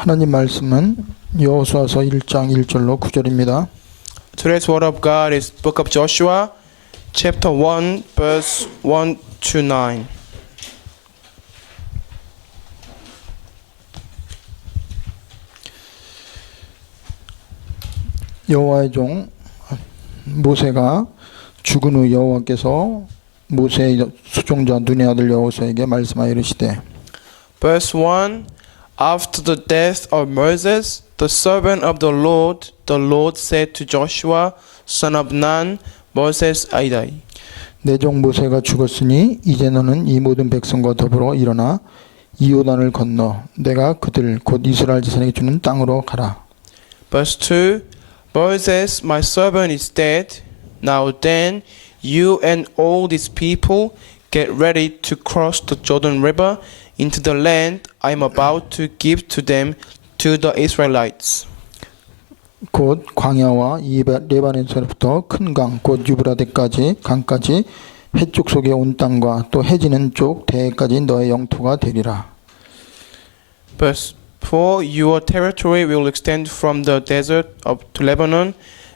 하나님 말씀은 여호수아서 1장 1절로 9절입니다. Today's word of God is Book of Joshua, chapter 1, verse 1 to 9. 여호와의 종 모세가 죽은 후 여호와께서 모세의 수종자 눈의 아들 여호수아에게 말씀하여 이르시되 Verse 1. After the death of Moses, the servant of the Lord said to Joshua, son of Nun, Moses' 아이다이. 내 종 모세가 죽었으니 이제 너는 이 모든 백성과 더불어 일어나 이 요단을 건너 내가 그들 곧 이스라엘 자손에게 주는 땅으로 가라. Verse 2. Moses, my servant, is dead. Now then, you and all these people get ready to cross the Jordan River into the land I am about to give to them, to the Israelites. 곧 광야와 이 레바논에서부터 큰 강 곧 유브라데까지 강까지 해쪽 속에 온 땅과 또 해지는 쪽 대해까지 너의 영토가 되리라. Verse 4. Your territory will extend from the desert up to Lebanon,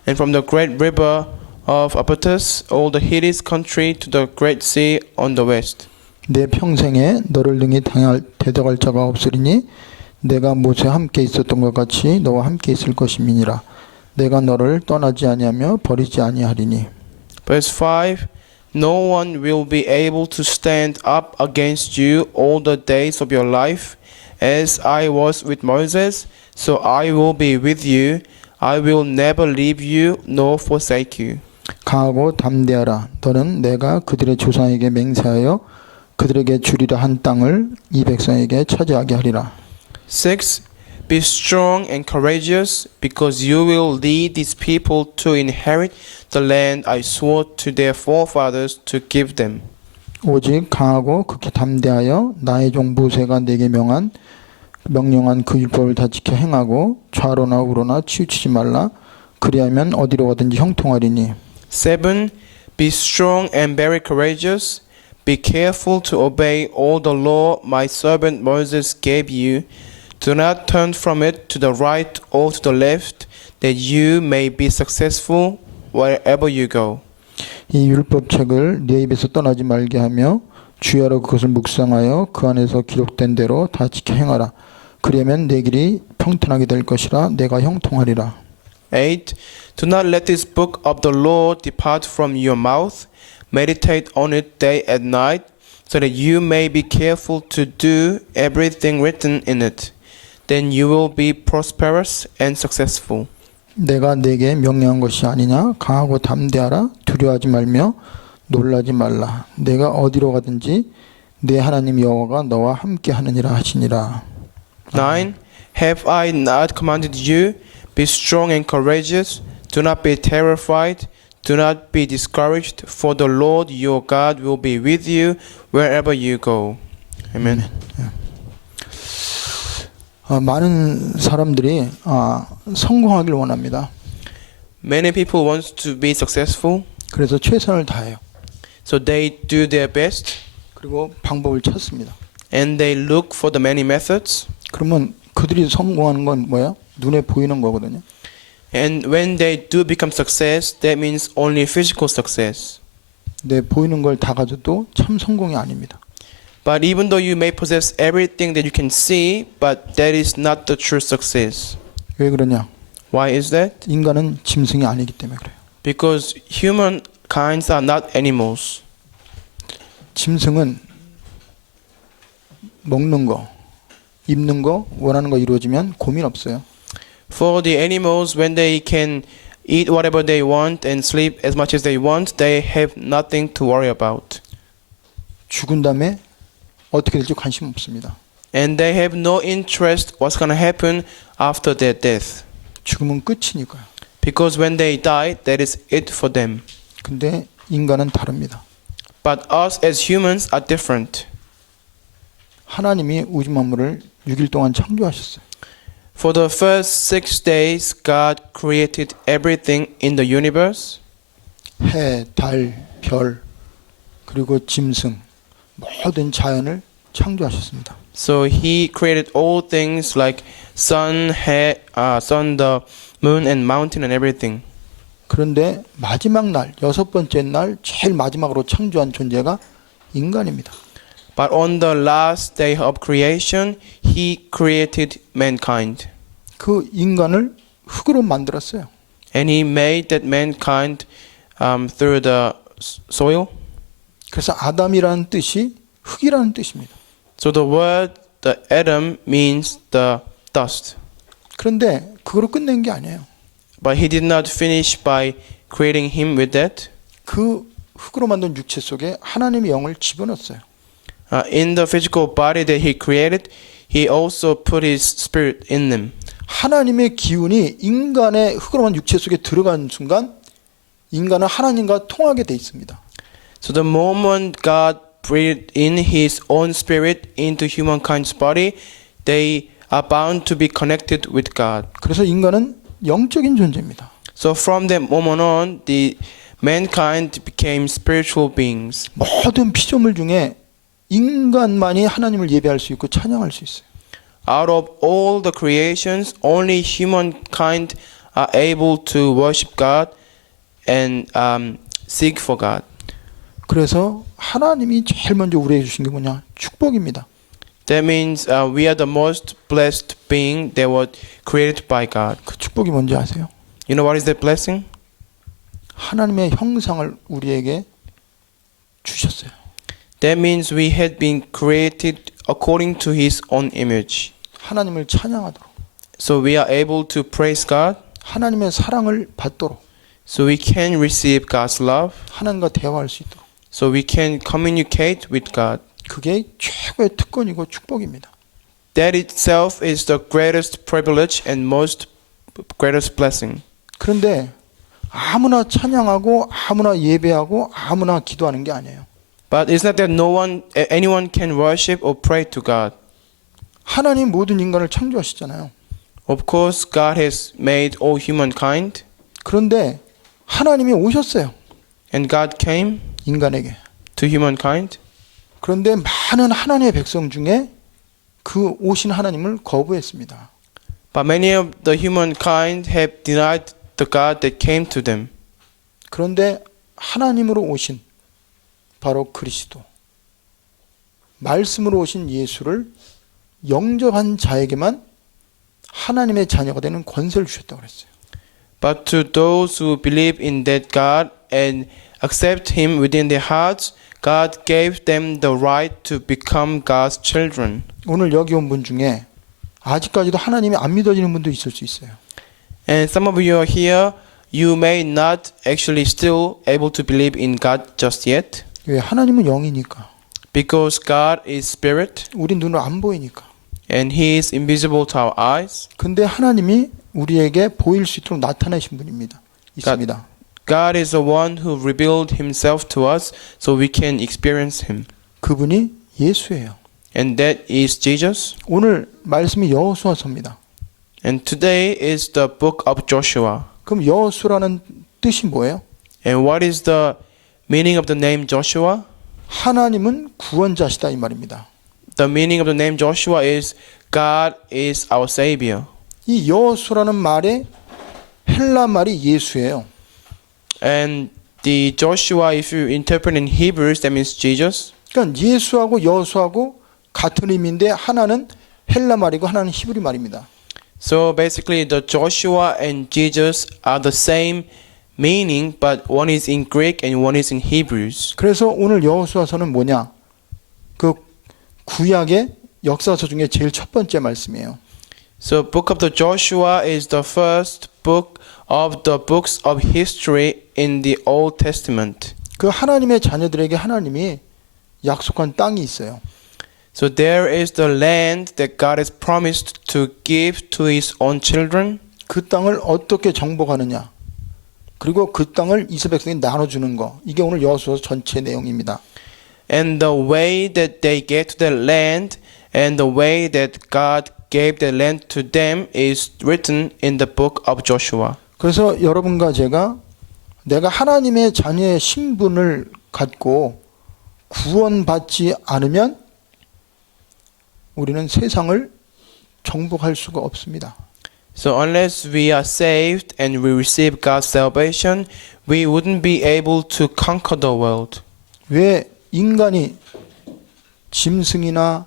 and from the great river of Apatus, all the Hittites country to the great sea on the west. 내 평생에 너를 능히 대적할 자가 없으리니 내가 모세와 함께 있었던 것 같이 너와 함께 있을 것임이니라. 내가 너를 떠나지 아니하며 버리지 아니하리니. Verse 5. No one will be able to stand up against you all the days of your life. As I was with Moses, so I will be with you. I will never leave you nor forsake you. 강하고 담대하라. 너는 내가 그들의 조상에게 맹세하여 그들에게 주리라 한 땅을 이 백성에게 차지하게 하리라. 6. Be strong and courageous, because you will lead these people to inherit the land I swore to their forefathers to give them. 오직 강하고 극히 담대하여 나의 종 모세가 내게 명령한 그 율법을 다 지켜 행하고 좌로나 우로나 치우치지 말라. 그리하면 어디로 가든지 형통하리니. 7. Be strong and very courageous. Be careful to obey all the law my servant Moses gave you. Do not turn from it to the right or to the left, that you may be successful wherever you go. 이 율법책을 네 입에서 떠나지 말게 하며 주야로 그것을 묵상하여 그 안에서 기록된 대로 다 지켜 행하라. 그러면 내 길이 평탄하게 될 것이라. 내가 형통하리라. 8. Do not let this book of the law depart from your mouth. Meditate on it day and night, so that you may be careful to do everything written in it. Then you will be prosperous and successful. 내가 네게 명령한 것이 아니냐. 강하고 담대하라. 두려워하지 말며 놀라지 말라. 내가 어디로 가든지 내 하나님 여호와가 너와 함께 하느니라 하시니라. 9. Have I not commanded you? Be strong and courageous. Do not be terrified. Do not be discouraged, for the Lord your God will be with you wherever you go. Amen. 많은 사람들이 성공하길 원합니다. Many people want to be successful, 그래서 최선을 다해요. so they do their best 그리고 방법을 찾습니다. and they look for the many methods. 그러면 그들이 성공하는 건 뭐야? 눈에 보이는 거거든요. And when they do become success, that means only physical success. 내 보이는 걸 다 가져도 참 성공이 아닙니다. But even though you may possess everything that you can see, but that is not the true success. 왜 그러냐? Why is that? 인간은 짐승이 아니기 때문에 그래요. Because human kinds are not animals. 짐승은 먹는 거, 입는 거, 원하는 거 이루어지면 고민 없어요. For the animals, when they can eat whatever they want and sleep as much as they want, they have nothing to worry about. 죽은 다음에 어떻게 될지 관심 없습니다. And they have no interest what's going to happen after their death. 죽으면 끝이니까요. Because when they die, that is it for them. 근데 인간은 다릅니다. But us as humans are different. 하나님이 우주 만물을 6일 동안 창조하셨어요. For the first 6 days, God created everything in the universe. 해, 달, 별, 그리고 짐승, 모든 자연을 창조하셨습니다. So he created all things like sun, the moon and mountain and everything. 그런데 마지막 날, 여섯 번째 날, 제일 마지막으로 창조한 존재가 인간입니다. But on the last day of creation, he created mankind. 그 인간을 흙으로 만들었어요. And he made that mankind through the soil. 그래서 아담이라는 뜻이 흙이라는 뜻입니다. So the word the Adam means the dust. 그런데 그거로 끝낸 게 아니에요. But he did not finish by creating him with that. 그 흙으로 만든 육체 속에 하나님의 영을 집어넣었어요. In the physical body that he created, he also put his spirit in them. 하나님의 기운이 인간의 흙으로 만든 육체 속에 들어간 순간 인간은 하나님과 통하게 돼 있습니다. So the moment God breathed in his own spirit into humankind's body, they are bound to be connected with God. 그래서 인간은 영적인 존재입니다. So from that moment on, the mankind became spiritual beings. 모든 피조물 중에 인간만이 하나님을 예배할 수 있고 찬양할 수 있어요. Out of all the creations, only humankind are able to worship God and seek for God. 그래서 하나님이 제일 먼저 우리에게 주신 게 뭐냐? 축복입니다. That means we are the most blessed being that was created by God. 그 축복이 뭔지 아세요? You know what is that blessing? 하나님의 형상을 우리에게 주셨어요. That means we had been created according to His own image. 하나님을 찬양하도록, So we are able to praise God. 하나님의 사랑을 받도록, So we can receive God's love. 하나님과 대화할 수 있도록. So we can communicate with God. 그게 최고의 특권이고 축복입니다. That itself is the greatest privilege and most greatest blessing. 그런데 아무나 찬양하고 아무나 예배하고 아무나 기도하는 게 아니에요. But it's not that anyone can worship or pray to God. 하나님 모든 인간을 창조하셨잖아요. Of course, God has made all humankind, 그런데 하나님이 오셨어요. and God came 인간에게. to humankind. 그런데 많은 하나님의 백성 중에 그 오신 하나님을 거부했습니다. But many of the humankind have denied the God that came to them. 그런데 하나님으로 오신 바로 그리스도, 말씀으로 오신 예수를 영접한 자에게만 하나님의 자녀가 되는 권세를 주셨다고 그랬어요. But to those who believe in that God and accept Him within their hearts, God gave them the right to become God's children. 오늘 여기 온 분 중에 아직까지도 하나님이 안 믿어지는 분도 있을 수 있어요. And some of you are here, you may not actually still able to believe in God just yet. 왜? 하나님은 영이니까. Because God is spirit 우리 눈으로 안 보이니까. and He is invisible to our eyes. 근데 하나님이 우리에게 보일 수 있도록 나타내신 분입니다. 있습니다. God is the one who revealed Himself to us so we can experience Him. 그분이 예수예요. And that is Jesus. 오늘 말씀이 여호수아서입니다. And today is the book of Joshua. 그럼 여호수라는 뜻이 뭐예요? And what is the meaning of the name Joshua? 하나님은 구원자시다 이 말입니다. The meaning of the name Joshua is God is our Savior. 이 여호수라는 말의 헬라 말이 예수예요. And the Joshua, if you interpret in Hebrews, that means Jesus. 그러니까 예수하고 여호수하고 같은 의미인데 하나는 헬라 말이고 하나는 히브리 말입니다. So basically, the Joshua and Jesus are the same meaning, but one is in Greek and one is in Hebrews. 그래서 오늘 여호수아서는 뭐냐? 그 구약의 역사서 중에 제일 첫 번째 말씀이에요. So book of the Joshua is the first book of the books of history in the Old Testament. 그 하나님의 자녀들에게 하나님이 약속한 땅이 있어요. So there is the land that God has promised to give to His own children. 그 땅을 어떻게 정복하느냐? 그리고 그 땅을 이스라엘 백성이 나눠주는 거. 이게 오늘 여호수아서 전체 내용입니다. And the way that they get to the land and the way that God gave the land to them is written in the book of Joshua. 그래서 여러분과 제가 내가 하나님의 자녀의 신분을 갖고 구원받지 않으면 우리는 세상을 정복할 수가 없습니다. So unless we are saved and we receive God's salvation, we wouldn't be able to conquer the world. 왜 인간이 짐승이나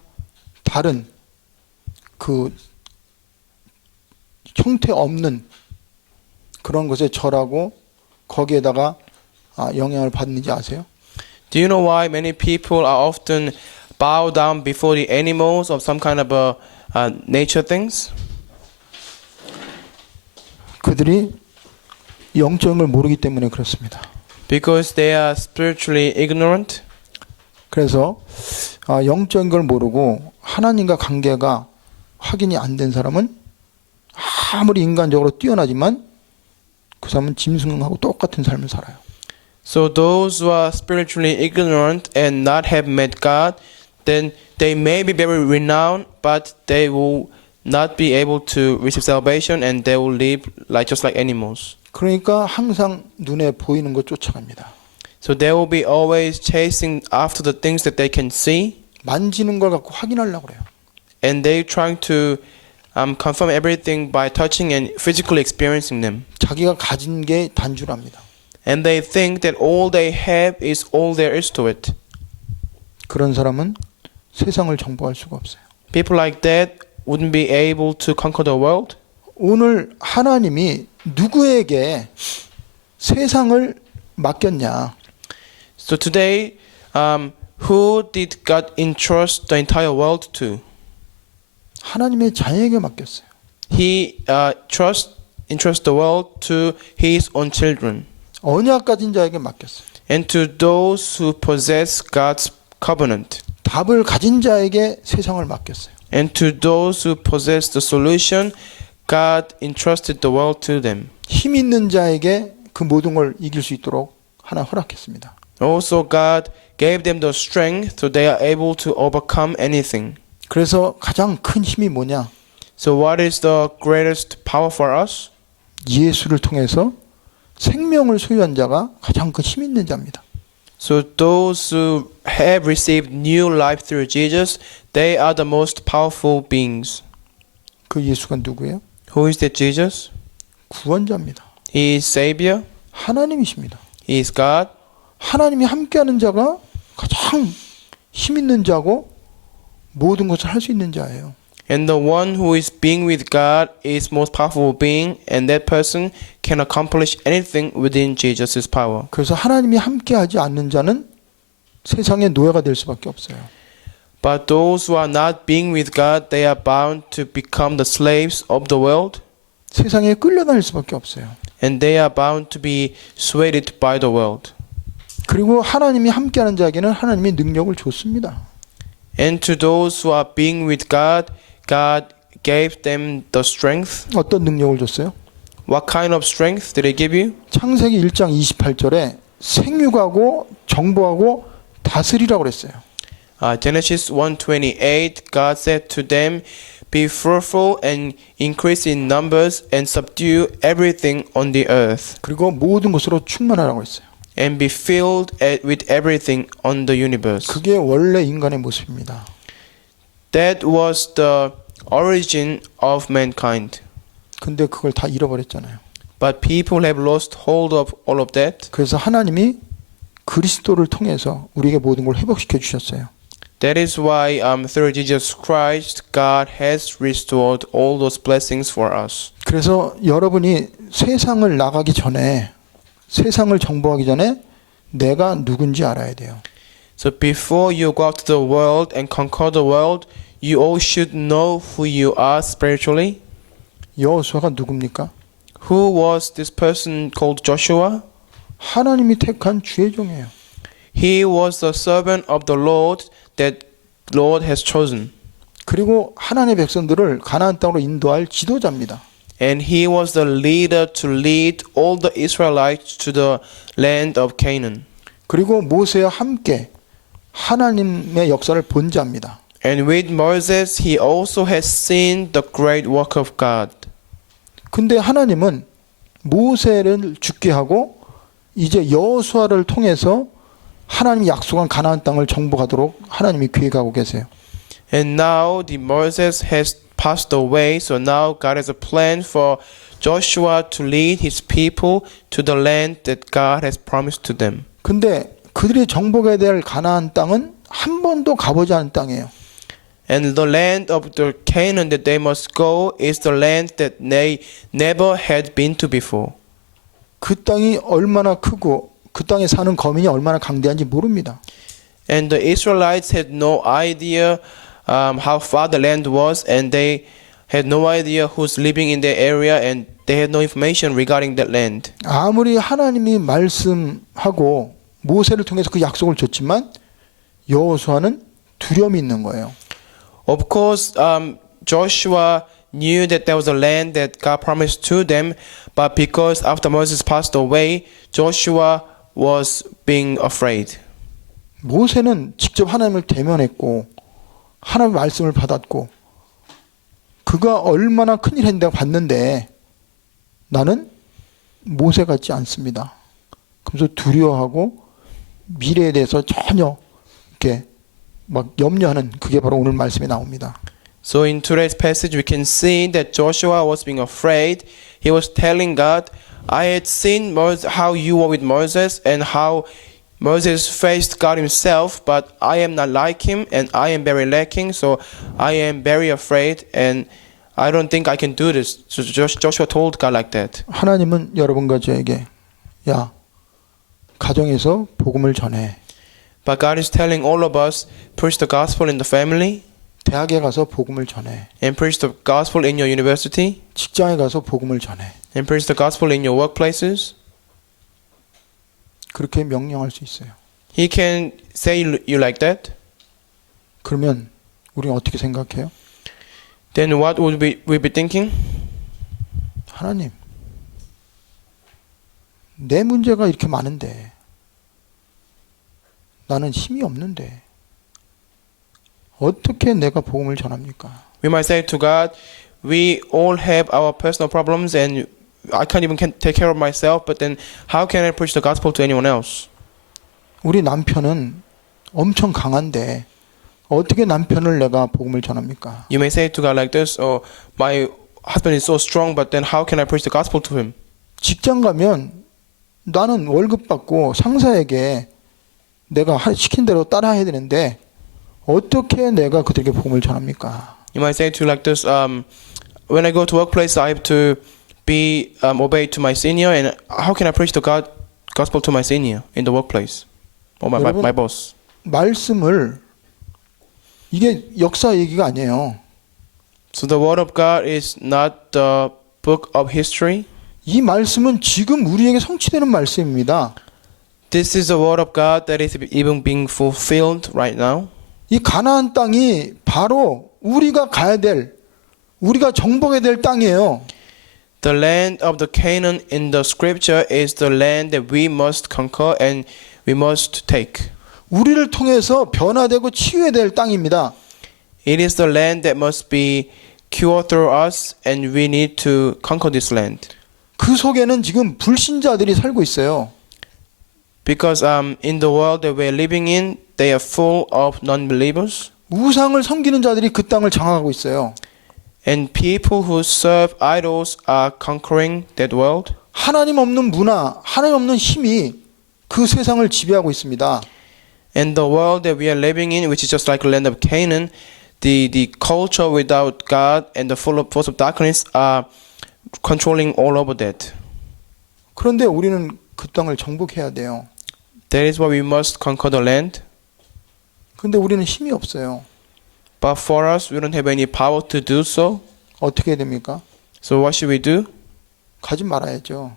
다른 그 형태 없는 그런 것에 절하고 거기에다가 영향을 받는지 아세요? Do you know why many people are often bow down before the animals of some kind of nature things? 그들이 영적인 걸 모르기 때문에 그렇습니다. Because they are spiritually ignorant. 그래서 영적인 걸 모르고 하나님과 관계가 확인이 안 된 사람은 아무리 인간적으로 뛰어나지만 그 사람은 짐승하고 똑같은 삶을 살아요. So those who are spiritually ignorant and not have met God, then they may be very renowned, but they will not be able to receive salvation and they will live just like animals. 그러니까 항상 눈에 보이는 것 쫓아갑니다. So they will be always chasing after the things that they can see, 만지는 걸 갖고 확인하려고 그래요. and they trying to confirm everything by touching and physically experiencing them. 자기가 가진 게 단줄합니다. And they think that all they have is all there is to it. 그런 사람은 세상을 정복할 수가 없어요. People like that wouldn't be able to conquer the world. 오늘 하나님이 누구에게 세상을 맡겼냐? So today, who did God entrust the entire world to? 하나님의 자녀에게 맡겼어요. He entrust the world to His own children, 언약 가진 자에게 맡겼어요. and to those who possess God's covenant, 답을 가진 자에게 세상을 맡겼어요. and to those who possess the solution, God entrusted the world to them. 힘 있는 자에게 그 모든 걸 이길 수 있도록 하나 허락했습니다. Also, God gave them the strength so they are able to overcome anything. 그래서 가장 큰 힘이 뭐냐? So, what is the greatest power for us? 예수를 통해서 생명을 소유한 자가 가장 큰 힘 있는 자입니다. So, those who have received new life through Jesus, they are the most powerful beings. 그 예수가 누구예요? Who is that Jesus? 구원자입니다. He is Savior. 하나님이십니다. He is God. 하나님이 함께하는 자가 가장 힘 있는 자고 모든 것을 할 수 있는 자예요. And the one who is being with God is most powerful being, and that person can accomplish anything within Jesus' power. 그래서 하나님이 함께하지 않는 자는 세상의 노예가 될 수밖에 없어요. But those who are not being with God, they are bound to become the slaves of the world, 세상에 끌려다닐 수밖에 없어요. and they are bound to be swayed by the world. 그리고 하나님이 함께하는 자에게는 하나님이 능력을 줬습니다. And to those who are being with God, God gave them the strength. 어떤 능력을 줬어요? What kind of strength did He give you? 창세기 1장 28절에 생육하고 정보하고 다스리라고 그랬어요. Genesis 1:28, God said to them, "Be fruitful and increase in numbers and subdue everything on the earth, 그리고 모든 것으로 충만하라고 했어요. and be filled with everything on the universe." 그게 원래 인간의 모습입니다. That was the origin of mankind. 근데 그걸 다 잃어버렸잖아요. But people have lost hold of all of that. 그래서 하나님이 그리스도를 통해서 우리에게 모든 걸 회복시켜 주셨어요. That is why through Jesus Christ, God has restored all those blessings for us. 그래서 여러분이 세상을 나가기 전에 세상을 정복하기 전에 내가 누군지 알아야 돼요. So before you go out to the world and conquer the world, you all should know who you are spiritually. 여호수아가 누굽니까? Who was this person called Joshua? 하나님이 택한 주의 종이에요. He was the servant of the Lord that Lord has chosen. 그리고 하나님의 백성들을 가나안 땅으로 인도할 지도자입니다. And he was the leader to lead all the Israelites to the land of Canaan. 그리고 모세와 함께 하나님의 역사를 본 자입니다. And with Moses, he also has seen the great work of God. 근데 하나님은 모세를 죽게 하고 이제 여호수아를 통해서 하나님이 약속한 가나안 땅을 정복하도록 하나님이 계획하고 계세요. And now the Moses has passed away, so now God has a plan for Joshua to lead his people to the land that God has promised to them. 근데 그들이 정복해야 될 가나안 땅은 한 번도 가보지 않은 땅이에요. And the land of the Canaan that they must go is the land that they never had been to before. 그 땅이 얼마나 크고 그 땅에 사는 거민이 얼마나 강대한지 모릅니다. And the Israelites had no idea how far the land was, and they had no idea who's living in their area, and they had no information regarding that land. 아무리 하나님이 말씀하고 모세를 통해서 그 약속을 줬지만 여호수아는 두려움이 있는 거예요. Of course, Joshua knew that there was a land that God promised to them, but because after Moses passed away, Joshua was being afraid. 모세는 직접 하나님을 대면했고 하나님의 말씀을 받았고 그가 얼마나 큰일 했는지 봤는데 나는 모세 같지 않습니다. 그래서 두려워하고 미래에 대해서 전혀 이렇게 막 염려하는 그게 바로 오늘 말씀에 나옵니다. So in today's passage, we can see that Joshua was being afraid. He was telling God, I had seen how you were with Moses and how Moses faced God himself, but I am not like him and I am very lacking, so I am very afraid and I don't think I can do this. So Joshua told God like that. 하나님은 여러분과 저에게 야 가정에서 복음을 전해. But God is telling all of us, preach the gospel in the family, 대학에 가서 복음을 전해. and preach the gospel in your university, 직장에 가서 복음을 전해. and preach the gospel in your workplaces. 그렇게 명령할 수 있어요. He can say you like that. 그러면 우리는 어떻게 생각해요? Then what would we be thinking? 하나님, 내 문제가 이렇게 많은데 나는 힘이 없는데 어떻게 내가 복음을 전합니까? We might say to God, we all have our personal problems and I can't even take care of myself, but then how can I preach the gospel to anyone else? 우리 남편은 엄청 강한데 어떻게 남편을 내가 복음을 전합니까? You may say to God like this, oh, my husband is so strong, but then how can I preach the gospel to him? 직장 가면 나는 월급 받고 상사에게 내가 시킨 대로 따라해야 되는데 어떻게 내가 그들에게 복음을 전합니까? You might say to like this, when I go to workplace, I have to be obeyed to my senior, and how can I preach the gospel to my senior in the workplace or my boss? 말씀을 이게 역사 얘기가 아니에요. So the word of God is not the book of history. 이 말씀은 지금 우리에게 성취되는 말씀입니다. This is the word of God that is even being fulfilled right now. 이 가나안 땅이 바로 우리가 가야 될, 우리가 정복해야 될 땅이에요. The land of the Canaan in the scripture is the land that we must conquer and we must take. 우리를 통해서 변화되고 치유해야 될 땅입니다. It is the land that must be cured through us and we need to conquer this land. 그 속에는 지금 불신자들이 살고 있어요. Because in the world that we're living in, they are full of non-believers. 우상을 섬기는 자들이 그 땅을 장악하고 있어요. And people who serve idols are conquering that world. 하나님 없는 문화, 하나님 없는 힘이 그 세상을 지배하고 있습니다. And the world that we are living in, which is just like the land of Canaan, the culture without God and the full of force of darkness are controlling all over that. 그런데 우리는 그 땅을 정복해야 돼요. That is why we must conquer the land. 근데 우리는 힘이 없어요. But for us, we don't have any power to do so. 어떻게 해야 됩니까? So what should we do? 가지 말아야죠.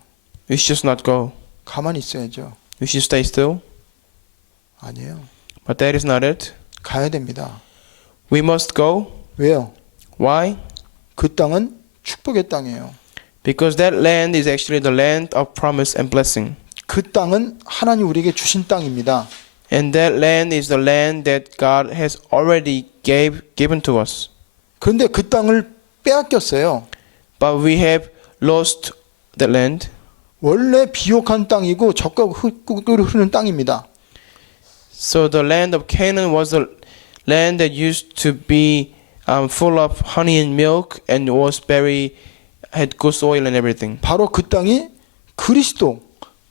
We should just not go. 가만히 있어야죠. We should stay still. 아니에요. But that is not it. 가야 됩니다. We must go. 왜요? Why? 그 땅은 축복의 땅이에요. Because that land is actually the land of promise and blessing. 그 땅은 하나님 우리에게 주신 땅입니다. And that land is the land that God has already given to us. 그런데 그 땅을 빼앗겼어요. But we have lost that land. 원래 비옥한 땅이고 적과 흙으로 흐르는 땅입니다. So the land of Canaan was the land that used to be full of honey and milk and was very had good soil and everything. 바로 그 땅이 그리스도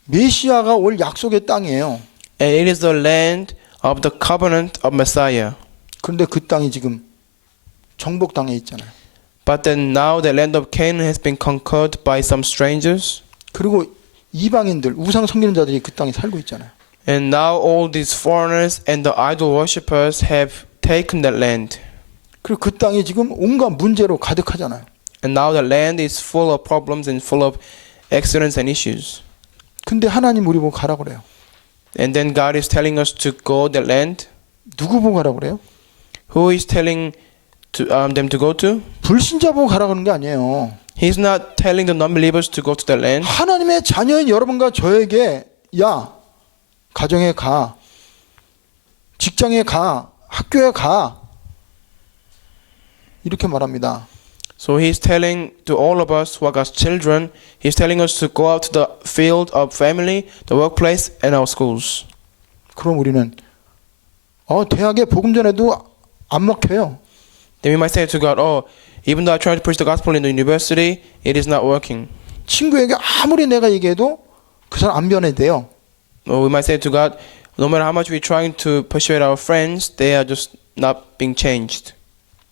메시아가 올 약속의 땅이에요. And it is the land of the covenant of Messiah. 그런데 그 땅이 지금 정복 당해 있잖아요. But then now the land of Canaan has been conquered by some strangers. 그리고 이방인들, 우상 섬기는 자들이 그 땅에 살고 있잖아요. And now all these foreigners and the idol worshippers have taken that land. 그리고 그 땅이 지금 온갖 문제로 가득하잖아요. And now the land is full of problems and full of accidents and issues. 근데 하나님 우리 보고 가라 그래요. And then God is telling us to go that land. 누구 보고 가라 그래요? Who is telling them to go to? 불신자 보고 가라 그러는 게 아니에요. He's not telling the non-believers to go to that land. 하나님의 자녀인 여러분과 저에게 야, 가정에 가, 직장에 가, 학교에 가 이렇게 말합니다. So he's telling to all of us who are God's children, he's telling us to go out to the field of family, the workplace, and our schools. 그럼 우리는 대학에 복음 전해도 안 먹혀요. Then we might say to God, oh, even though I try to preach the gospel in the university, it is not working. 친구에게 아무리 내가 얘기해도 그 사람 안 변해돼요. Or we might say to God, no matter how much we're trying to persuade our friends, they are just not being changed.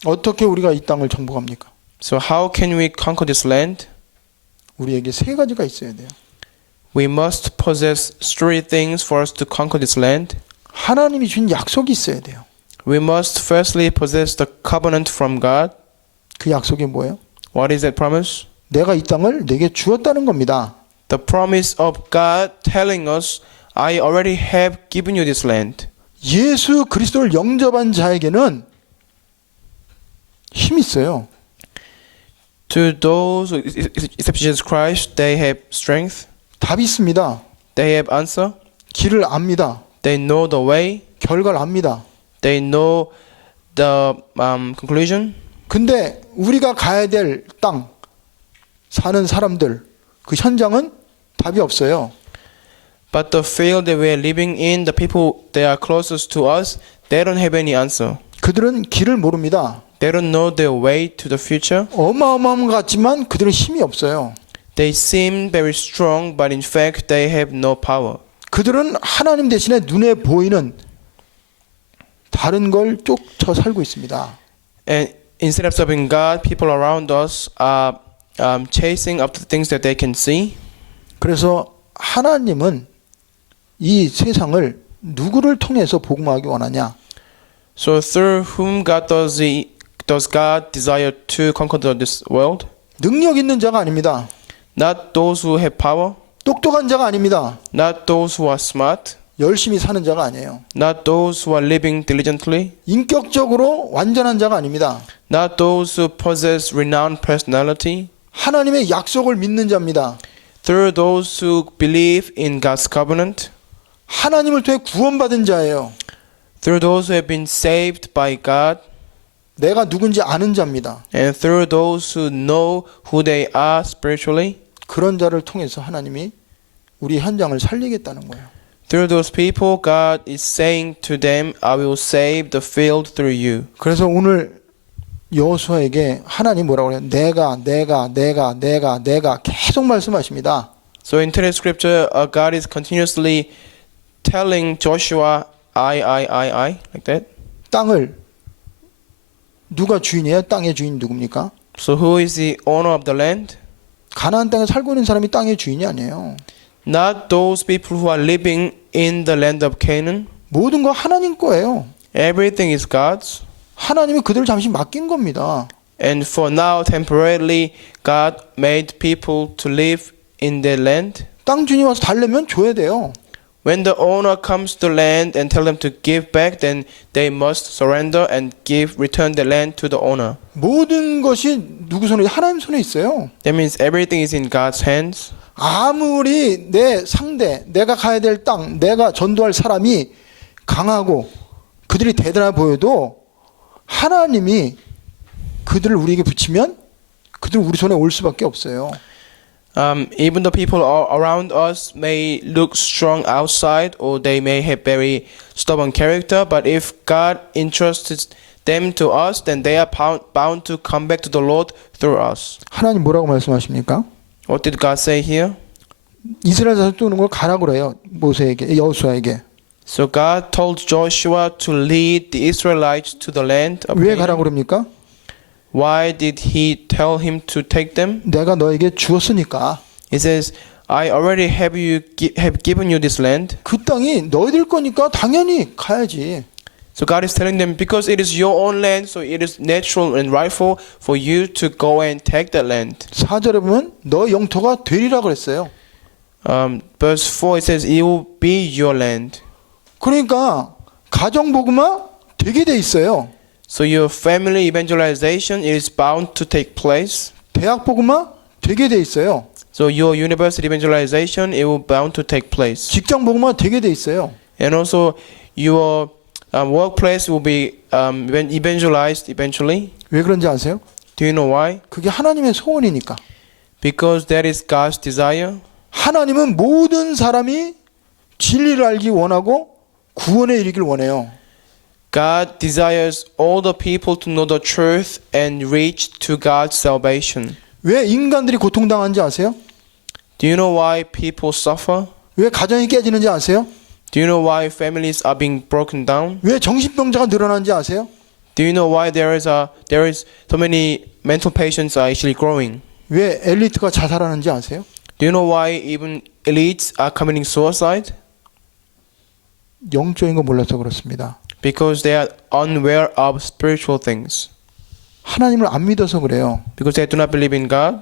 어떻게 우리가 이 땅을 정복합니까? So how can we conquer this land? 우리에게 세 가지가 있어야 돼요. We must possess three things for us to conquer this land. 하나님이 준 약속이 있어야 돼요. We must firstly possess the covenant from God. 그 약속이 뭐예요? What is that promise? 내가 이 땅을 내게 주었다는 겁니다. The promise of God telling us, I already have given you this land. 예수 그리스도를 영접한 자에게는 힘이 있어요. To those who accept Jesus Christ, they have strength. 답이 있습니다. They have answer. 길을 압니다. They know the way. 결과를 압니다. They know the conclusion. 근데 우리가 가야 될 땅, 사는 사람들, 그 현장은 답이 없어요. But the field that we are living in, the people that are closest to us, they don't have any answer. 그들은 길을 모릅니다. They don't know their way to the future. 어마어마한 것 같지만 그들은 힘이 없어요. They seem very strong, but in fact they have no power. 그들은 하나님 대신에 눈에 보이는 다른 걸 쫓아 살고 있습니다. And instead of serving God, people around us are chasing after the things that they can see. 그래서 하나님은 이 세상을 누구를 통해서 복음하기 원하냐? So through whom does God desire to conquer this world? 능력 있는 자가 아닙니다. Not those who have power, 똑똑한 자가 아닙니다. not those who are smart, 열심히 사는 자가 아니에요. not those who are living diligently, 인격적으로 완전한 자가 아닙니다. not those who possess renowned personality. 하나님의 약속을 믿는 자입니다. Through those who believe in God's covenant, 하나님을 통해 구원받은 자예요. through those who have been saved by God, 내가 누군지 아는 자입니다. and through those who know who they are spiritually. 그런 자를 통해서 하나님이 우리 현장을 살리겠다는 거예요. Through those people, God is saying to them, I will save the field through you. 그래서 오늘 여호수아에게 하나님 뭐라고 그래요? 내가 계속 말씀하십니다. So in today's scripture, God is continuously telling Joshua, I, like that. 땅을 누가 주인이에요? 땅의 주인 누굽니까? So who is the owner of the land? 가나안 땅에 살고 있는 사람이 땅의 주인이 아니에요. Not those people who are living in the land of Canaan. 모든 거 하나님 거예요. Everything is God's. 하나님이 그들을 잠시 맡긴 겁니다. And for now, temporarily, God made people to live in their land. 땅 주인이 와서 달래면 줘야 돼요. When the owner comes to land and tell them to give back, then they must surrender and return the land to the owner. 모든 것이 누구 손에? 하나님 손에 있어요. That means everything is in God's hands. 아무리 내 상대, 내가 가야 될 땅, 내가 전도할 사람이 강하고 그들이 대단해 보여도 하나님이 그들을 우리에게 붙이면 그들은 우리 손에 올 수밖에 없어요. Even the people around us may look strong outside or they may have very stubborn character, but if God entrusts them to us, then they are bound to come back to the Lord through us. 하나님 뭐라고 말씀하십니까? What did God say here? 이스라엘 자손 뜨는 걸 가라고 그래요. 모세에게, 여호수아에게. So God told Joshua to lead the Israelites to the land of 왜 Canaan. 가라고 그럽니까? Why did he tell him to take them? 내가 너에게 주었으니까. He says, I already have given you this land. 그 땅이 너희들 거니까 당연히 가야지. So God is telling them, because it is your own land, so it is natural and rightful for you to go and take that land. 4절에 보면 너 영토가 되리라 그랬어요. Verse 4 it says, it will be your land. 그러니까 가정복음화 되게 돼 있어요. So your family evangelization is bound to take place. 대학복음화 되게 돼 있어요. So your university evangelization, it will bound to take place. 직장복음화 되게 돼 있어요. And also your workplace will be evangelized eventually. 왜 그런지 아세요? Do you know why? 그게 하나님의 소원이니까. Because that is God's desire. 하나님은 모든 사람이 진리를 알기 원하고 구원에 이르길 원해요. God desires all the people to know the truth and reach to God's salvation. 왜 인간들이 고통당하는지 아세요? Do you know why people suffer? 왜 가정이 깨지는지 아세요? Do you know why families are being broken down? 왜 정신병자가 늘어나는지 아세요? Do you know why there is so many mental patients are actually growing? 왜 엘리트가 자살하는지 아세요? Do you know why even elites are committing suicide? 영적인 거 몰라서 그렇습니다. Because they are unaware of spiritual things. 하나님을 안 믿어서 그래요. Because they do not believe in God.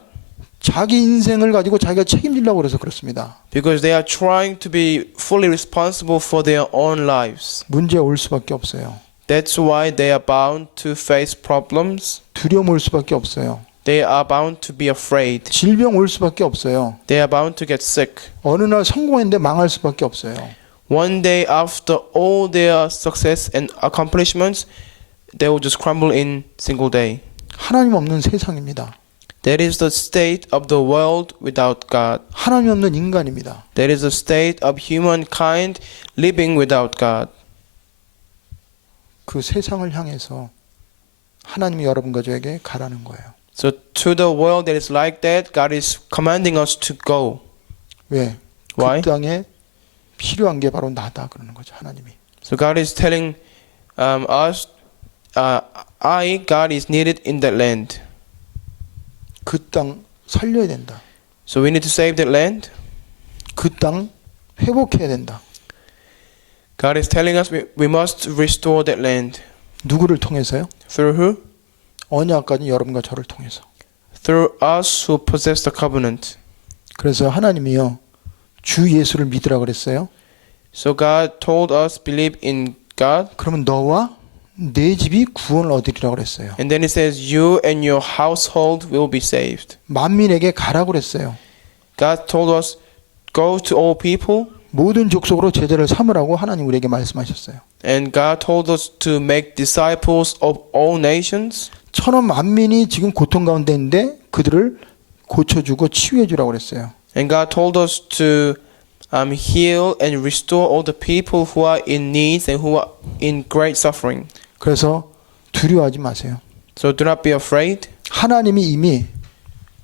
자기 인생을 가지고 자기가 책임지려고 그래서 그렇습니다. Because they are trying to be fully responsible for their own lives. 문제 올 수밖에 없어요. That's why they are bound to face problems. 두려움 올 수밖에 없어요. They are bound to be afraid. 질병 올 수밖에 없어요. They are bound to get sick. 어느 날 성공했는데 망할 수밖에 없어요. One day after all their success and accomplishments, they will just crumble in single day. 하나님 없는 세상입니다. That is the state of the world without God. 하나님 없는 인간입니다. That is the state of humankind living without God. 그 세상을 향해서 하나님이 여러분 가족에게 가라는 거예요. So to the world that is like that, God is commanding us to go. 왜? Why? 그 땅에 필요한 게 바로 나다 그러는 거죠. 하나님이. So God is telling us, God is needed in that land. 그 땅 살려야 된다. So we need to save that land. 그 땅 회복해야 된다. God is telling us we must restore that land. 누구를 통해서요? Through who? 언약까지 여러분과 저를 통해서. Through us who possess the covenant. 그래서 하나님이요. 주 예수를 믿으라 그랬어요. So God told us believe in God. 그러면 너와 내 집이 구원을 얻으리라 그랬어요. And then it says you and your household will be saved. 만민에게 가라 그랬어요. God told us go to all people. 모든 족속으로 제자를 삼으라고 하나님 우리에게 말씀하셨어요. And God told us to make disciples of all nations. 천원 만민이 지금 고통 가운데 있는데 그들을 고쳐주고 치유해주라고 그랬어요. And God told us to heal and restore all the people who are in needs and who are in great suffering. 그래서 두려워하지 마세요. So do not be afraid. 하나님이 이미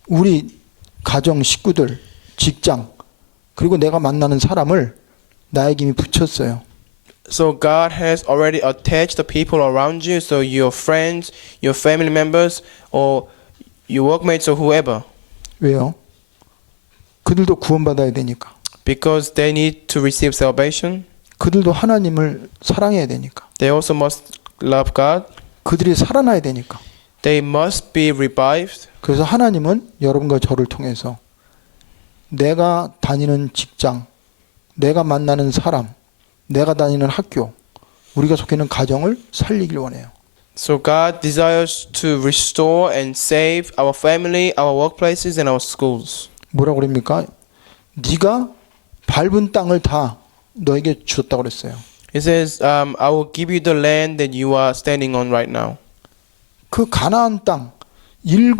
우리 가정 식구들, 직장 그리고 내가 만나는 사람을 나에게 이미 붙였어요. So God has already attached the people around you, so your friends, your family members, or your workmates or whoever. 왜요? 그들도 구원받아야 되니까. Because they need to receive salvation. 그들도 하나님을 사랑해야 되니까. They also must love God. 그들이 살아나야 되니까. They must be revived. 그래서 하나님은 여러분과 저를 통해서 내가 다니는 직장, 내가 만나는 사람, 내가 다니는 학교, 우리가 속해 있는 가정을 살리길 원해요. So God desires to restore and save our family, our workplaces, and our schools. 뭐라고 그럽니까? 네가 밟은 땅을 다 너에게 주었다고 그랬어요. It says, I will give you the land that you are standing on right now. 그 가나안 땅 7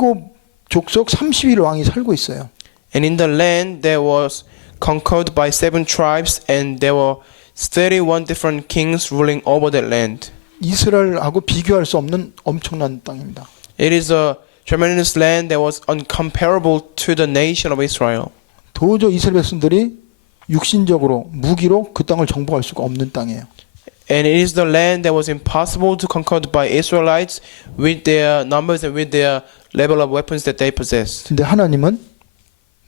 족속 30일 왕이 살고 있어요. And in the land that was conquered by 7 tribes, and there were 31 different kings ruling over that land. 이스라엘하고 비교할 수 없는 엄청난 땅입니다. It is a tremendous land that was uncomparable to the nation of Israel. 도저히 이스라엘 백성들이 육신적으로 무기로 그 땅을 정복할 수가 없는 땅이에요. And it is the land that was impossible to conquer by Israelites with their numbers and with their level of weapons that they possessed. 근데 하나님은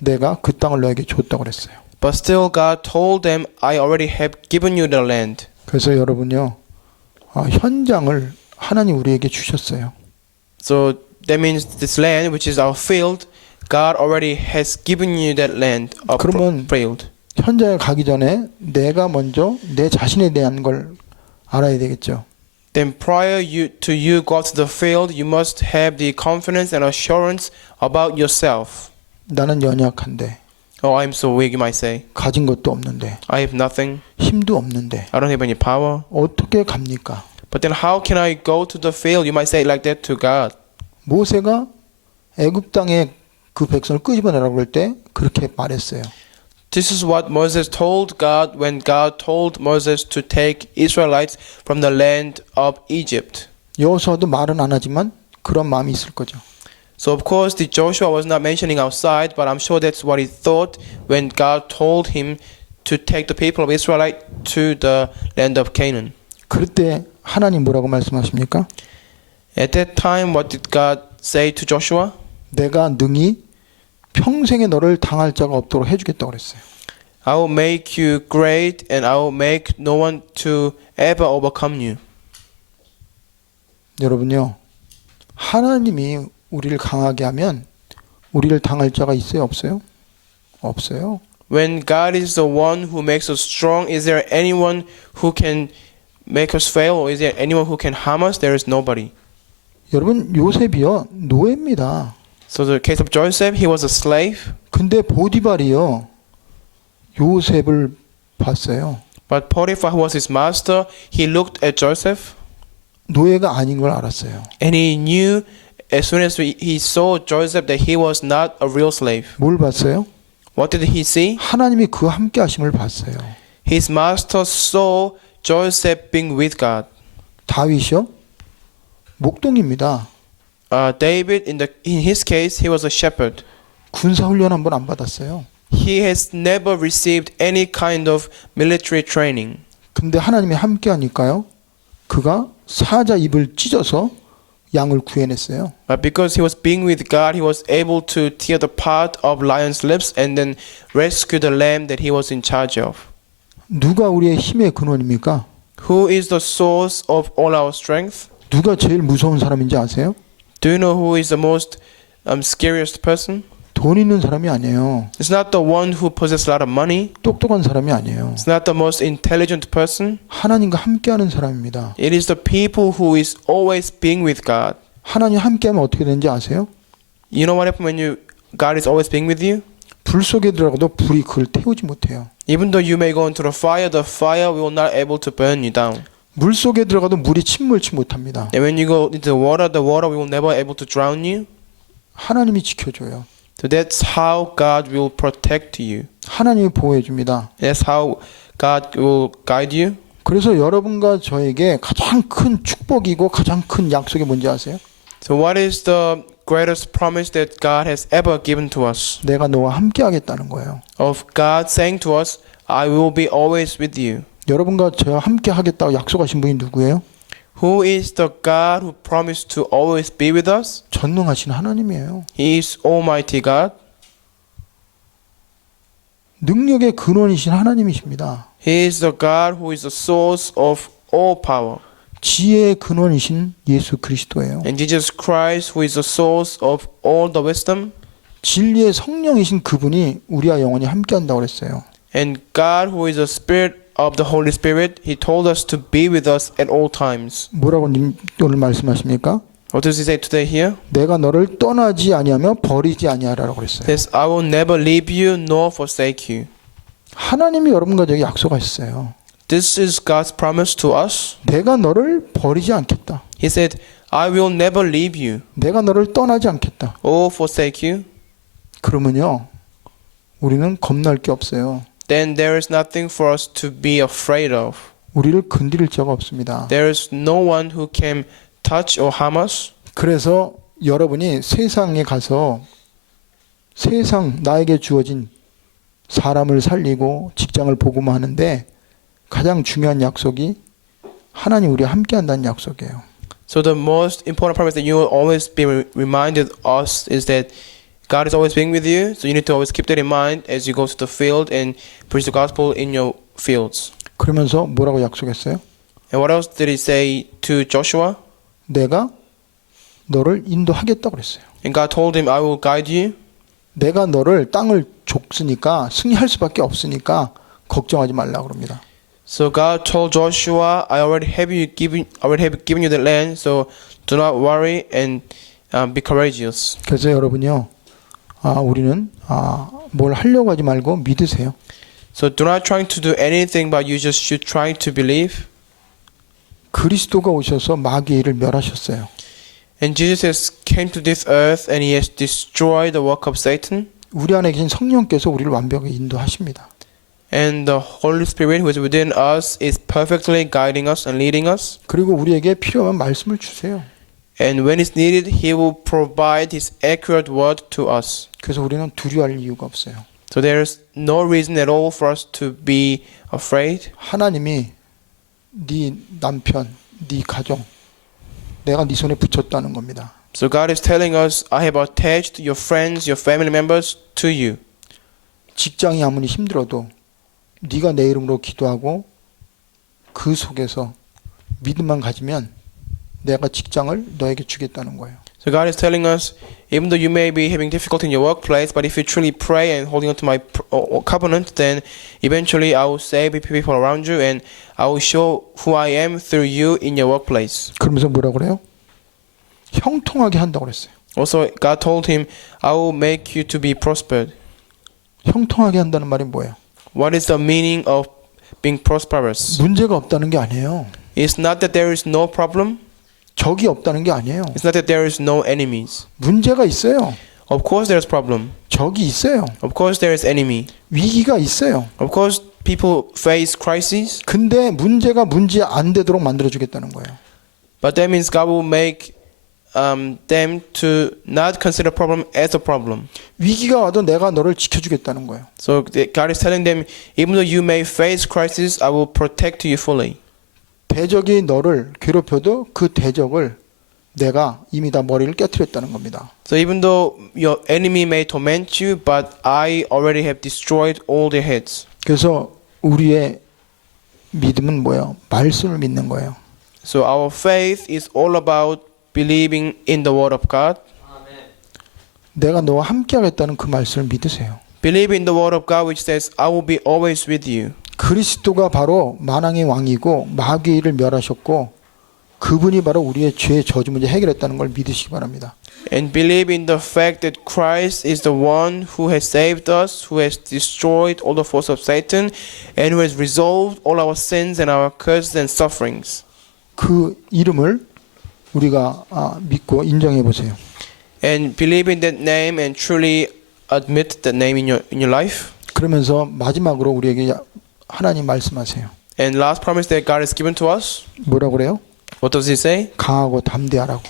내가 그 땅을 너에게 줬다고 그랬어요. But still God told them, I already have given you the land. 그래서 여러분요, 현장을 하나님 우리에게 주셨어요. So that means this land, which is our field, God already has given you that land, a 그러면 field. 현장에 가기 전에 내가 먼저 내 자신에 대한 걸 알아야 되겠죠. Then prior to you go to the field, you must have the confidence and assurance about yourself. 나는 연약한데, Oh, I'm so weak, you might say. 가진 것도 없는데, I have nothing. 힘도 없는데 I don't have any power. 어떻게 갑니까? But then how can I go to the field? You might say it like that to God. 모세가 애굽 땅에 그 백성을 끄집어내라고 할 때 그렇게 말했어요. This is what Moses told God when God told Moses to take Israelites from the land of Egypt. 여호수아도 말은 안 하지만 그런 마음이 있을 거죠. So of course the Joshua was not mentioning outside, but I'm sure that's what he thought when God told him to take the people of Israelite to the land of Canaan. 그럴 때 하나님 뭐라고 말씀하십니까? At that time, what did God say to Joshua? 내가 능히 평생에 너를 당할 자가 없도록 해주겠다고 그랬어요. I will make you great and I will make no one to ever overcome you. 여러분요, 하나님이 우리를 강하게 하면 우리를 당할 자가 있어요, 없어요? 없어요. When God is the one who makes us strong, is there anyone who can make us fail, or is there anyone who can harm us? There is nobody. 여러분, 요셉이요, 노예입니다. So the case of Joseph, he was a slave, 근데 보디발이요, 요셉을 봤어요. but Potiphar, who was his master, he looked at Joseph 노예가 아닌 걸 알았어요. and he knew as soon as he saw Joseph that he was not a real slave. 뭘 봤어요? What did he see? 하나님이 그 함께 하심을 봤어요. His master saw Joseph being with God. 다윗이요, 목동입니다. David, in his case, he was a shepherd. 군사 훈련 한 번 안 받았어요. He has never received any kind of military training. 근데 하나님이 함께 하니까요, 그가 사자 입을 찢어서 양을 구해냈어요. But because he was being with God, he was able to tear the part of lion's lips and then rescue the lamb that he was in charge of. 누가 우리의 힘의 근원입니까? Who is the source of all our strength? 누가 제일 무서운 사람인지 아세요? Do you know who is the most scariest person? 돈 있는 사람이 아니에요. It's not the one who possesses a lot of money. 똑똑한 사람이 아니에요. It's not the most intelligent person. 하나님과 함께하는 사람입니다. It is the people who is always being with God. 하나님 함께하면 어떻게 되는지 아세요? You know what happens when God is always being with you? 불 속에 들어가도 불이 그걸 태우지 못해요. Even though you may go into the fire will not able to burn you down. 물 속에 들어가도 물이 침몰치 못합니다. And when you go into the water will never able to drown you. 하나님이 지켜줘요. So that's how God will protect you. 하나님이 보호해줍니다. That's how God will guide you. 그래서 여러분과 저에게 가장 큰 축복이고 가장 큰 약속이 뭔지 아세요? So what is the greatest promise that God has ever given to us? 내가 너와 함께하겠다는 거예요. Of God saying to us, I will be always with you. 여러분과 저와 함께하겠다고 약속하신 분이 누구예요? Who is the God who promised to always be with us? 전능하신 하나님이에요. He is Almighty God. 능력의 근원이신 하나님이십니다. He is the God who is the source of all power. 지혜의 근원이신 예수 그리스도예요. And Jesus Christ, who is the source of all the wisdom. 진리의 성령이신 그분이 우리와 영원히 함께한다고 그랬어요. And God, who is the Spirit of the Holy Spirit, He told us to be with us at all times. 뭐라고 오늘 말씀하십니까? What does He say today here? 내가 너를 떠나지 아니하며 버리지 아니하라고 그랬어요. Says, I will never leave you nor forsake you. 하나님이 여러분과 저에게 약속하셨어요. This is God's promise to us. 내가 너를 버리지 않겠다. He said, I will never leave you 내가 너를 떠나지 않겠다. or forsake you. 그러면요, 우리는 겁날 게 없어요. then there is nothing for us to be afraid of. 우리를 건드릴 자가 없습니다. There is no one who can touch or harm us. 그래서 여러분이 세상에 가서 세상 나에게 주어진 사람을 살리고 직장을 복음하는데 가장 중요한 약속이 하나님 우리와 함께 한다는 약속이에요. So the most important promise that you will always be reminded us is that God is always being with you. So you need to always keep that in mind as you go to the field and preach the gospel in your fields. 그러면서 뭐라고 약속했어요? And what else did he say to Joshua? 내가 너를 인도하겠다고 그랬어요. And God told him, I will guide you. 내가 너를 땅을 줬으니까 승리할 수밖에 없으니까 걱정하지 말라고 그럽니다. So God told Joshua, I already have given you the land, so do not worry and be courageous. 그래서 여러분요, 우리는 뭘 하려고 하지 말고 믿으세요. So do not trying to do anything, but you just should try to believe. 그리스도가 오셔서 마귀의 일을 멸하셨어요. And Jesus has came to this earth and he has destroyed the work of Satan. 우리 안에 계신 성령께서 우리를 완벽하게 인도하십니다. And the Holy Spirit who is within us is perfectly guiding us and leading us. 그리고 우리에게 필요한 말씀을 주세요. And when it's needed, He will provide His accurate word to us. 그래서 우리는 두려워할 이유가 없어요. So there's no reason at all for us to be afraid. 하나님이 네 남편, 네 가정, 내가 네 손에 붙였다는 겁니다. So God is telling us, I have attached your friends, your family members to you. 직장이 아무리 힘들어도 네가 내 이름으로 기도하고 그 속에서 믿음만 가지면 내가 직장을 너에게 주겠다는 거예요. So God is telling us, even though you may be having difficulty in your workplace, but if you truly pray and holding on to my covenant, then eventually I will save people around you and I will show who I am through you in your workplace. 그러면서 뭐라고 그래요? 형통하게 한다고 그랬어요. Also, God told him, I will make you to be prospered. 형통하게 한다는 말이 뭐예요? What is the meaning of being prosperous? 문제가 없다는 게 아니에요. It's not that there is no problem. 적이 없다는 게 아니에요. It's not that there is no enemies. 문제가 있어요. Of course there's problem. 적이 있어요. Of course there is enemy. 위기가 있어요. Of course people face crises. 근데 문제가 문제 안 되도록 만들어 주겠다는 거예요. But that means God will make them to not consider problem as a problem. 위기가 와도 내가 너를 지켜주겠다는 거예요. So God is telling them, even though you may face crisis, I will protect you fully. 대적이 너를 괴롭혀도 그 대적을 내가 이미 다 머리를 깨트렸다는 겁니다. So even though your enemy may torment you, but I already have destroyed all their heads. 그래서 우리의 믿음은 뭐예요? 말씀을 믿는 거예요. So our faith is all about believing in the word of God. 내가 너와 함께 하겠다는 그 말씀을 믿으세요. Believe in the word of God which says, I will be always with you. 그리스도가 바로 만왕의 왕이고 마귀의 일을 멸하셨고 그분이 바로 우리의 죄의 저주 문제 해결했다는 걸 믿으시기 바랍니다. And believe in the fact that Christ is the one who has saved us, who has destroyed all the force of Satan, and who has resolved all our sins and our curses and sufferings. 그 이름을 우리가 믿고 인정해 보세요. And believe in that name and truly admit that name in your life. 그러면서 마지막으로 우리에게 하나님 말씀하세요. And last promise that God has given to us. 뭐라고 그래요? What does He say? 강하고 담대하라고.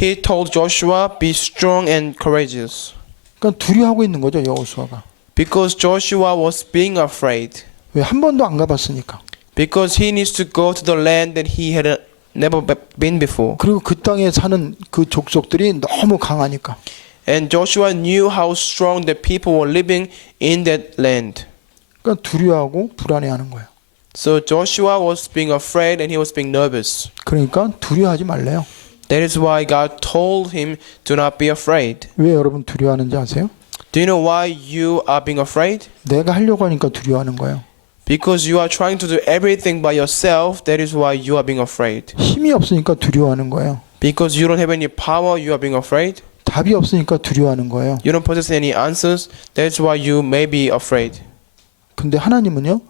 He told Joshua, be strong and courageous. 그러니까 두려워하고 있는 거죠, 여호수아가. Because Joshua was being afraid. 왜 한 번도 안 가봤으니까. Because he needs to go to the land that he had never been before. 그리고 그 땅에 사는 그 족속들이 너무 강하니까. And Joshua knew how strong the people were living in that land. 그러니까 두려워하고 불안해하는 거예요. So Joshua was being afraid and he was being nervous. 그러니까 두려워하지 말래요. That is why God told him to not be afraid. 왜 여러분 두려워하는지 아세요? Do you know why you are being afraid? 내가 하려고 하니까 두려워하는 거예요. Because you are trying to do everything by yourself. That is why you are being afraid. 힘이 없으니까 두려워하는 거예요. Because you don't have any power, you are being afraid. 답이 없으니까 두려워하는 거예요. You don't possess any answers. That's why you may be afraid. 근데 하나님은요,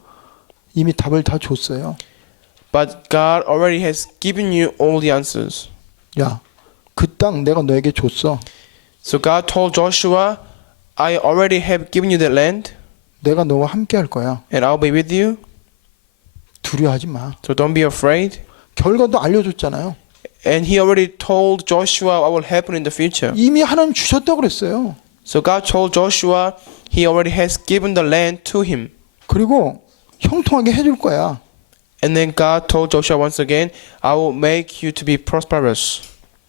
이미 답을 다 줬어요. But God already has given you all the answers. 야, 그 땅 내가 너에게 줬어. So God told Joshua, I already have given you the land, 내가 너와 함께 할 거야. and I'll be with you. 두려워하지 마. So don't be afraid. 결과도 알려줬잖아요. And he already told Joshua what will happen in the future. 이미 하나님 주셨다고 그랬어요. So God told Joshua he already has given the land to him. 그리고 형통하게 해줄 거야. And then God told Joshua once again, I will make you to be prosperous.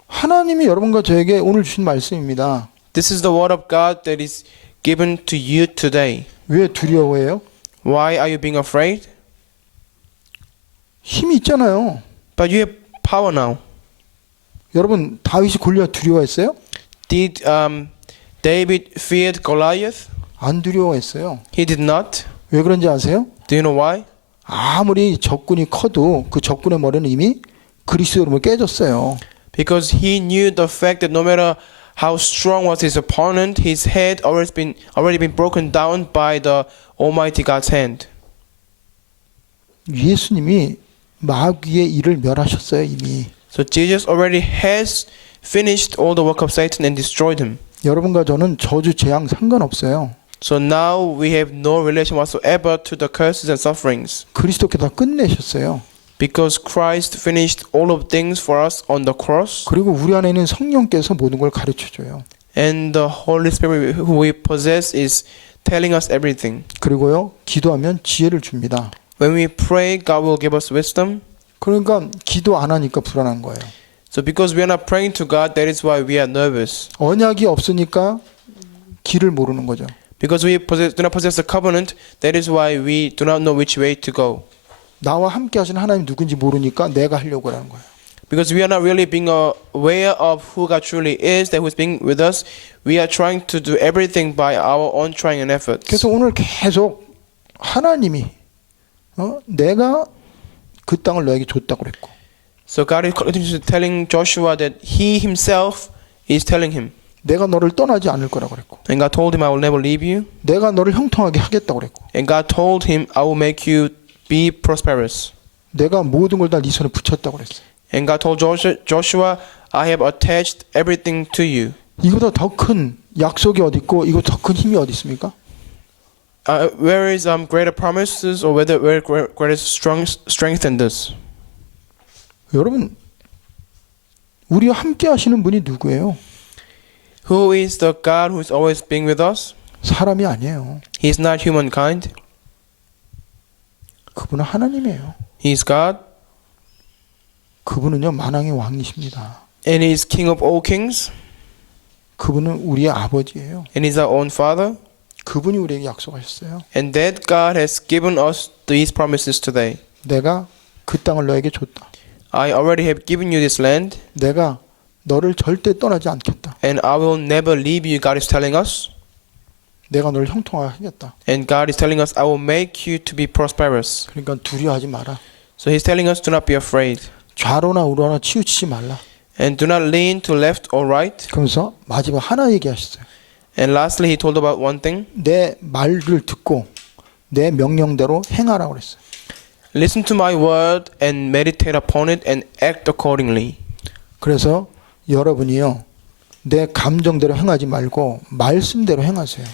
하나님이 여러분과 저에게 오늘 주신 말씀입니다. This is the word of God that is given to you today. 왜 두려워해요? Why are you being afraid? 힘이 있잖아요. But you have power now. 여러분 다윗이 골리앗 두려워했어요? Did David feared Goliath? 안 두려워했어요. He did not. 왜 그런지 아세요? Do you know why? 아무리 적군이 커도 그 적군의 머리는 이미 그리스도로 깨졌어요. Because he knew the fact that no matter how strong was his opponent, his head already been broken down by the Almighty God's hand. 예수님이 마귀의 일을 멸하셨어요 이미. So Jesus already has finished all the work of Satan and destroyed him. 여러분과 저는 저주 재앙 상관없어요. So now we have no relation whatsoever to the curses and sufferings. 그리스도께서 다 끝내셨어요. Because Christ finished all of things for us on the cross. 그리고 우리 안에 있는 성령께서 모든 걸 가르쳐줘요. And the Holy Spirit who we possess is telling us everything. 그리고요 기도하면 지혜를 줍니다. When we pray, God will give us wisdom. 그러니까 기도 안 하니까 불안한 거예요. So because we are not praying to God, that is why we are nervous. 언약이 없으니까 길을 모르는 거죠. Because we do not possess the covenant, that is why we do not know which way to go. 나와 함께 하시는 하나님 누군지 모르니까 내가 하려고 하는 거예요. Because we are not really being aware of who God truly is, that who is being with us, we are trying to do everything by our own trying and efforts. 그래서 오늘 계속 하나님이 내가 그 땅을 너에게 줬다고 그랬고 So God is continuously telling Joshua that He Himself is telling him. 내가 너를 떠나지 않을 거라고 그랬고 And God told him, I will never leave you. 내가 너를 형통하게 하겠다고 그랬고 And God told him, I will make you be prosperous. 내가 모든 걸 다 네 손에 붙였다고 그랬어요. And God told Joshua, I have attached everything to you. 이거보다 더 큰 약속이 어디 있고 이거 더 큰 힘이 어디 있습니까? Where is greater promises or where greater strength than this? 여러분 우리와 함께 하시는 분이 누구예요? Who is the God who is always being with us? 사람이 아니에요. He is not humankind. 그분은 하나님이에요. He is God. 그분은요 만왕의 왕이십니다. And He is King of all kings. 그분은 우리의 아버지예요. And He is our own Father. 그분이 우리에게 약속하셨어요. And that God has given us these promises today. 내가 그 땅을 너에게 줬다. I already have given you this land. 내가 너를 절대 떠나지 않겠다. And I will never leave you, God is telling us. 내가 너를 형통하게 하겠다. And God is telling us, I will make you to be prosperous. 그러니까 두려워하지 마라. So He's telling us, do not be afraid. 좌로나 우로나 치우치지 말라. And do not lean to left or right. 그러면서 마지막 하나 얘기하셨어요. And lastly, He told about one thing. 내 말을 듣고 내 명령대로 행하라고 그랬어요. Listen to my word and meditate upon it and act accordingly. 그래서 여러분이요. 내 감정대로 행하지 말고 말씀대로 행하세요.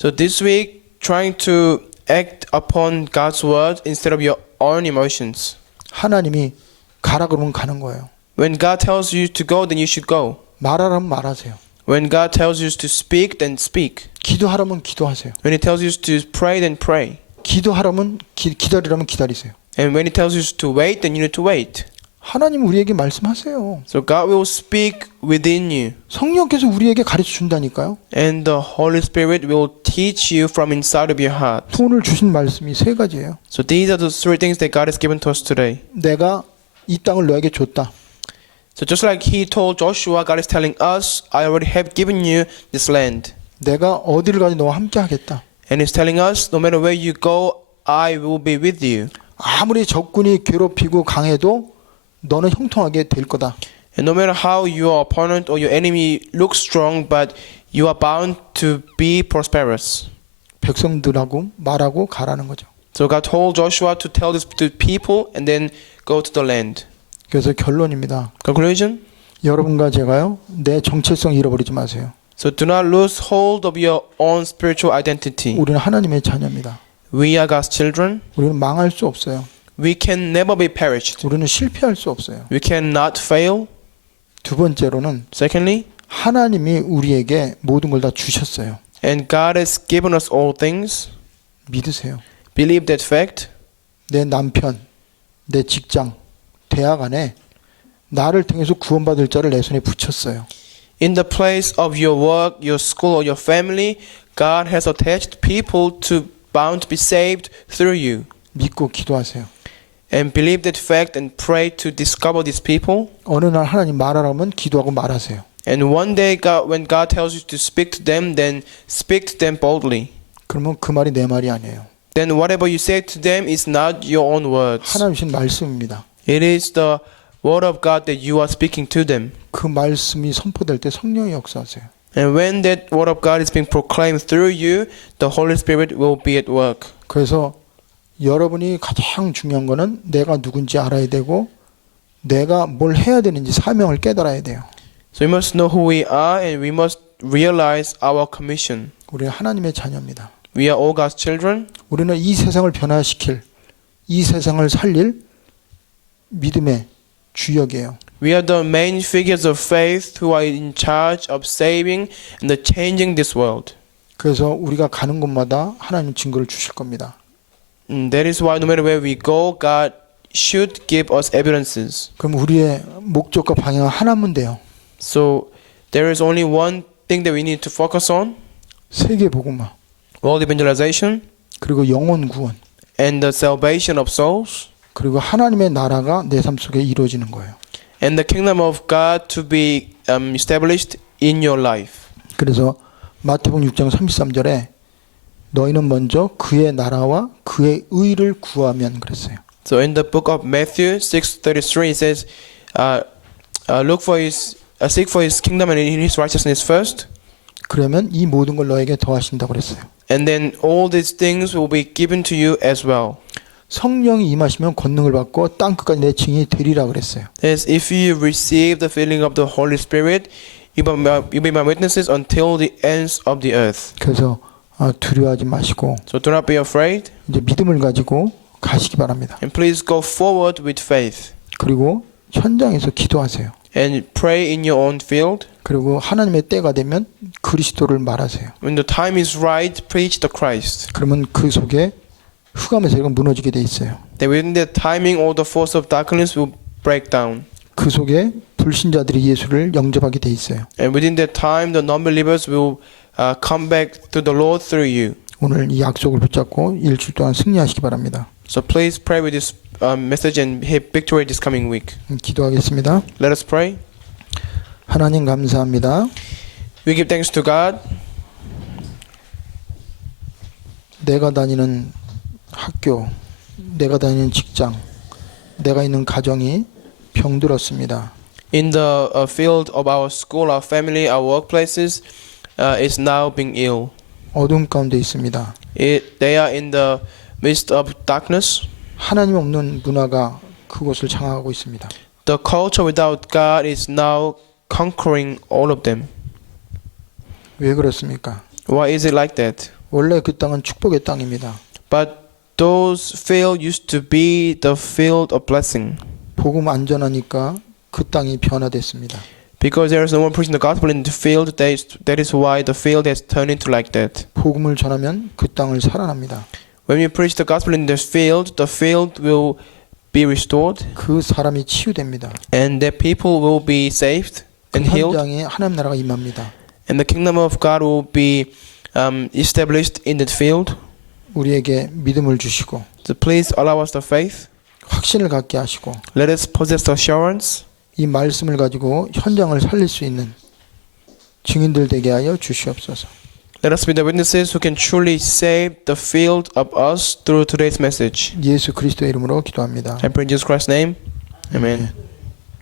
So this week, trying to act upon God's word instead of your own emotions. 하나님이 가라 그러면 가는 거예요. When God tells you to go, then you should go. 말하라면 말하세요. When God tells you to speak, then speak. 기도하라면 기도하세요. When He tells you to pray, then pray. 기도하라면 기다리라면 기다리세요. And when He tells you to wait, then you need to wait. 하나님 우리에게 말씀하세요. So God will speak within you. 성령께서 우리에게 가르쳐 준다니까요. And the Holy Spirit will teach you from inside of your heart. 오늘 주신 말씀이 세 가지예요. So these are the three things that God has given to us today. 내가 이 땅을 너에게 줬다. So just like He told Joshua, God is telling us, I already have given you this land. 내가 어디를 가든 너와 함께 하겠다. And He's telling us, no matter where you go, I will be with you. 아무리 적군이 괴롭히고 강해도 너는 형통하게 될 거다. And no matter how your opponent or your enemy looks strong, but you are bound to be prosperous. 백성들하고 말하고 가라는 거죠. So God told Joshua to tell this to people and then go to the land. 그래서 결론입니다. Conclusion? 여러분과 제가요. 내 정체성 잃어버리지 마세요. So do not lose hold of your own spiritual identity. 우리는 하나님의 자녀입니다. We are God's children. 우리는 망할 수 없어요. We can never be perished. 우리는 실패할 수 없어요. We cannot fail. 두 번째로는 Secondly, 하나님이 우리에게 모든 걸 다 주셨어요. and God has given us all things. 믿으세요. Believe that fact. 내 남편, 내 직장, 대학 안에 나를 통해서 구원받을 자를 내 손에 붙였어요. In the place of your work, your school, or your family, God has attached people to bound to be saved through you. 믿고 기도하세요. And believe that fact and pray to discover these people. 어느 날 하나님 말하라면 기도하고 말하세요. And one day, when God tells you to speak to them, then speak to them boldly. 그러면 그 말이 내 말이 아니에요. Then whatever you say to them is not your own words. 하나님 주신 말씀입니다. It is the word of God that you are speaking to them. 그 말씀이 선포될 때 성령이 역사하세요. And when that word of God is being proclaimed through you, the Holy Spirit will be at work. 그래서 여러분이 가장 중요한 거는 내가 누군지 알아야 되고 내가 뭘 해야 되는지 사명을 깨달아야 돼요. So we must know who we are and we must realize our commission. 우리는 하나님의 자녀입니다. We are all God's children. 우리는 이 세상을 변화시킬, 이 세상을 살릴 믿음의 주역이에요. We are the main figures of faith who are in charge of saving and the changing this world. 그래서 우리가 가는 곳마다 하나님 증거를 주실 겁니다. And that is why no matter where we go, God should give us evidences. 그럼 우리의 목적과 방향은 하나면 돼요. So there is only one thing that we need to focus on: 세계 복음화, world evangelization 그리고 영혼 구원, and the salvation of souls, 그리고 하나님의 나라가 내 삶 속에 이루어지는 거예요. and the kingdom of God to be established in your life. 그래서 마태복음 6장 33절에 너희는 먼저 그의 나라와 그의 의를 구하면 그랬어요. So in the book of Matthew 6:33 it says, seek for his kingdom and his righteousness first, 그러면 이 모든 걸 너에게 더하신다고 그랬어요. and then all these things will be given to you as well. 성령이 임하시면 권능을 받고 땅 끝까지 내 증인이 되리라 그랬어요. As if you receive the filling of the Holy Spirit, you be my witnesses until the ends of the earth. 그래서 두려워하지 마시고 So do not be afraid, 이제 믿음을 가지고 가시기 바랍니다. and please go forward with faith 그리고 현장에서 기도하세요. and pray in your own field. 그리고 하나님의 때가 되면 그리스도를 말하세요. When the time is right, preach the Christ. 그러면 그 속에 흑암의 세력은 무너지게 돼 있어요. That within the timing, all the force of darkness will break down. 그 속에 불신자들이 예수를 영접하게 돼 있어요. And within that time, the non-believers will come back to the Lord through you. 오늘 이 약속을 붙잡고 일주일 동안 승리하시기 바랍니다. So please pray with this message and have victory this coming week. 기도하겠습니다. Let us pray. 하나님 감사합니다. We give thanks to God. 내가 다니는 학교, 내가 다니는 직장, 내가 있는 가정이 병들었습니다. In the field of our school, our family, our workplaces, is now being ill. 어둠 가운데 있습니다. They are in the midst of darkness. 하나님 없는 문화가 그곳을 장악하고 있습니다. The culture without God is now conquering all of them. 왜 그렇습니까? Why is it like that? 원래 그 땅은 축복의 땅입니다. But those fields used to be the field of blessing. 복음 안전하니까 그 땅이 변화됐습니다. Because there is no one preaching the gospel in the field, that is why the field has turned into like that. 복음을 전하면 그 땅을 살아납니다. When we preach the gospel in the field will be restored, 그 사람이 치유됩니다. and the people will be saved 그 and healed, 현장에 하나님 나라가 임합니다. and the kingdom of God will be established in that field. 우리에게 믿음을 주시고 So please allow us the faith. 확신을 갖게 하시고 Let us possess the assurance. 이 말씀을 가지고 현장을 살릴 수 있는 증인들 되게 하여 주시옵소서. Let us be the witnesses who can truly save the field of us through today's message. 예수 그리스도의 이름으로 기도합니다. I pray in Jesus Christ's name. Amen.